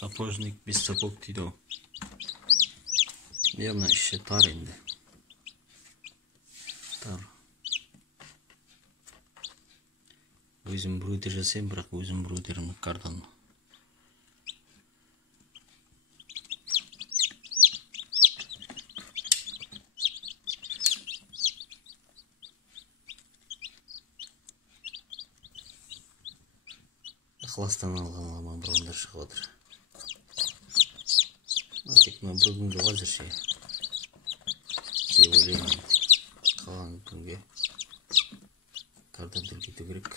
Сапожник без сапог дейді ғой. Мына іші тар енді. Тар. Өзім брудер жасайым, бірақ өзім брудерім кардан. Ықыластан алған аламан бұрындар шығып отыр. Тек мына бір күнге қазірше деп ойлаймын. Қалған күнге кардан кету керек.